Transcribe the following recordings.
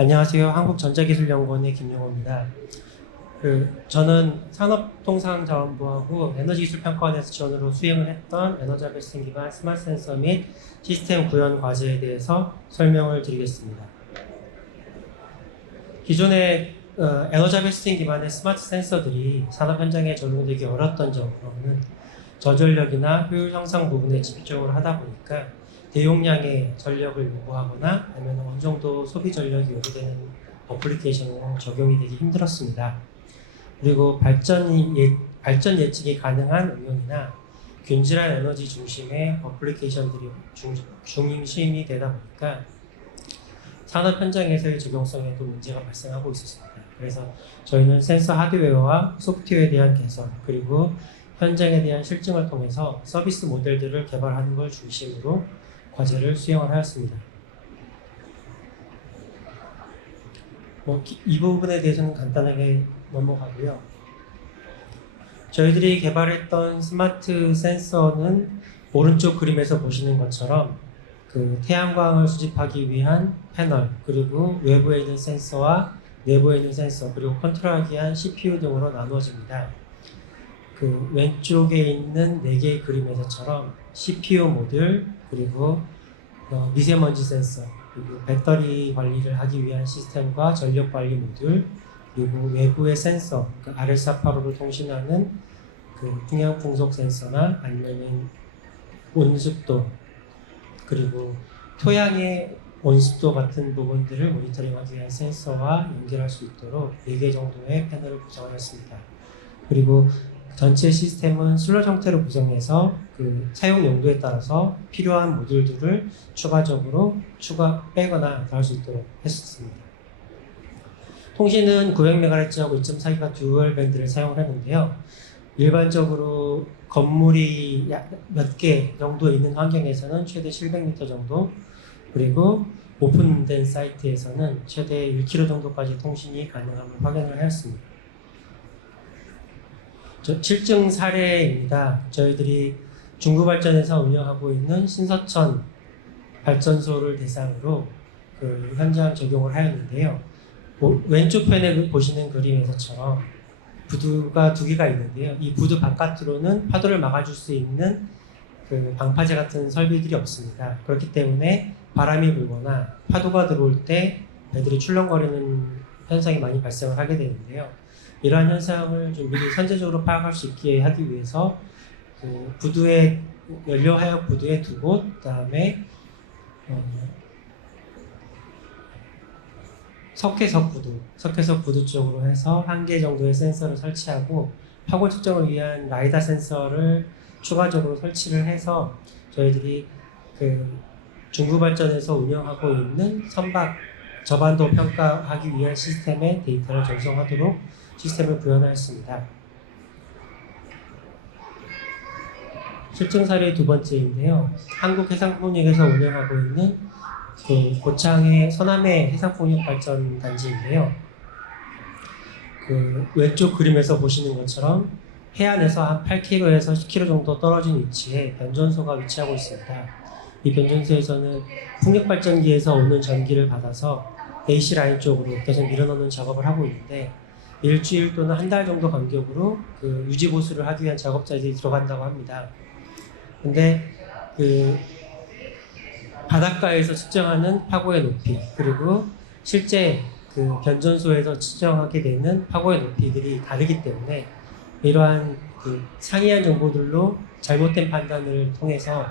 안녕하세요. 한국전자기술연구원의 김용호입니다. 저는 산업통상자원부하고 에너지기술평가원에서 지원으로 수행을 했던 에너지 하베스팅 기반 스마트 센서 및 시스템 구현 과제에 대해서 설명을 드리겠습니다. 기존의 에너지 하베스팅 기반의 스마트 센서들이 산업 현장에 적용되기 어려웠던 점으로는 저전력이나 효율 향상 부분에 집중을 하다 보니까 대용량의 전력을 요구하거나 아니면 어느 정도 소비 전력이 요구되는 어플리케이션으로 적용이 되기 힘들었습니다. 그리고 발전 예측이 가능한 응용이나 균질한 에너지 중심의 어플리케이션들이 중심이 되다 보니까 산업 현장에서의 적용성에도 문제가 발생하고 있었습니다. 그래서 저희는 센서 하드웨어와 소프트웨어에 대한 개선, 그리고 현장에 대한 실증을 통해서 서비스 모델들을 개발하는 걸 중심으로 과제를 수행을 하였습니다. 이 부분에 대해서는 간단하게 넘어가고요. 저희들이 개발했던 스마트 센서는 오른쪽 그림에서 보시는 것처럼 태양광을 수집하기 위한 패널, 그리고 외부에 있는 센서와 내부에 있는 센서, 그리고 컨트롤하기 위한 CPU 등으로 나누어집니다. 왼쪽에 있는 4개의 그림에서처럼 CPU 모듈, 그리고 미세먼지 센서, 그리고 배터리 관리를 하기 위한 시스템과 전력 관리 모듈, 그리고 외부의 센서, RS485를 통신하는 풍향 풍속 센서나 아니면 온습도, 그리고 토양의 온습도 같은 부분들을 모니터링하기 위한 센서와 연결할 수 있도록 4개 정도의 패널을 구성하였습니다. 그리고 전체 시스템은 슬롯 형태로 구성해서 사용 용도에 따라서 필요한 모듈들을 추가적으로 빼거나 더할 수 있도록 했었습니다. 통신은 900MHz하고 2.4GHz 듀얼 밴드를 사용했는데요. 일반적으로 건물이 몇 개 정도 있는 환경에서는 최대 700m 정도, 그리고 오픈된 사이트에서는 최대 1km 정도까지 통신이 가능함을 확인을 하였습니다. 실증 사례입니다. 저희들이 중부발전에서 운영하고 있는 신서천 발전소를 대상으로 현장 적용을 하였는데요. 왼쪽 편에 보시는 그림에서처럼 부두가 2개가 있는데요. 이 부두 바깥으로는 파도를 막아줄 수 있는 방파제 같은 설비들이 없습니다. 그렇기 때문에 바람이 불거나 파도가 들어올 때 배들이 출렁거리는 현상이 많이 발생을 하게 되는데요. 이러한 현상을 좀 미리 선제적으로 파악할 수 있게 하기 위해서 연료하역 부두에 2곳, 그다음에 석회석 부두 쪽으로 해서 1개 정도의 센서를 설치하고 파고 측정을 위한 라이다 센서를 추가적으로 설치를 해서 저희들이 중부발전에서 운영하고 있는 선박 저반도 평가하기 위한 시스템의 데이터를 전송하도록 시스템을 구현하였습니다. 실증 사례 2번째인데요. 한국해상풍력에서 운영하고 있는 고창의 서남해 해상풍력발전단지인데요. 왼쪽 그림에서 보시는 것처럼 해안에서 한 8km에서 10km 정도 떨어진 위치에 변전소가 위치하고 있습니다. 이 변전소에서는 풍력발전기에서 오는 전기를 받아서 AC 라인 쪽으로 계속 밀어넣는 작업을 하고 있는데, 일주일 또는 한 달 정도 간격으로 유지 보수를 하기 위한 작업자들이 들어간다고 합니다. 근데 바닷가에서 측정하는 파고의 높이, 그리고 실제 변전소에서 측정하게 되는 파고의 높이들이 다르기 때문에 이러한 상이한 정보들로 잘못된 판단을 통해서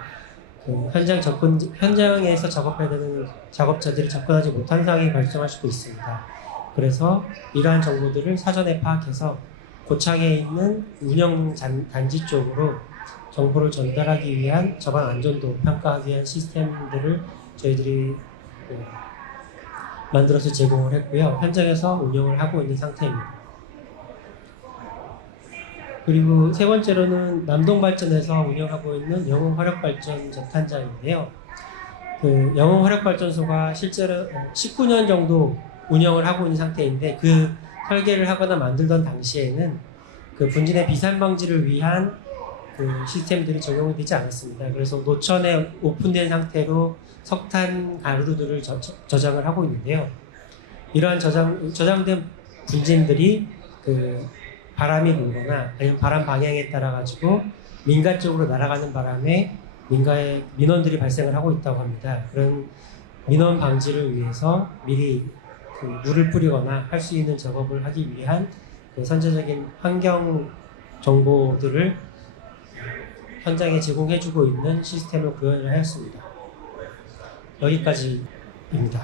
현장에서 작업해야 되는 작업자들이 접근하지 못한 상황이 발생할 수도 있습니다. 그래서 이러한 정보들을 사전에 파악해서 고창에 있는 운영 단지 쪽으로 정보를 전달하기 위한 저반 안전도 평가하기 위한 시스템들을 저희들이 만들어서 제공을 했고요. 현장에서 운영을 하고 있는 상태입니다. 그리고 3번째로는 남동발전에서 운영하고 있는 영흥화력발전 저탄장인데요. 영흥화력발전소가 실제로 19년 정도 운영을 하고 있는 상태인데, 설계를 하거나 만들던 당시에는 분진의 비산 방지를 위한 시스템들이 적용이 되지 않았습니다. 그래서 노천에 오픈된 상태로 석탄 가루들을 저장을 하고 있는데요. 이러한 저장된 분진들이 그 바람이 불거나 아니면 바람 방향에 따라 가지고 민가 쪽으로 날아가는 바람에 민가에 민원들이 발생을 하고 있다고 합니다. 그런 민원 방지를 위해서 미리 그 물을 뿌리거나 할 수 있는 작업을 하기 위한 그 선제적인 환경 정보들을 현장에 제공해주고 있는 시스템을 구현을 하였습니다. 여기까지입니다.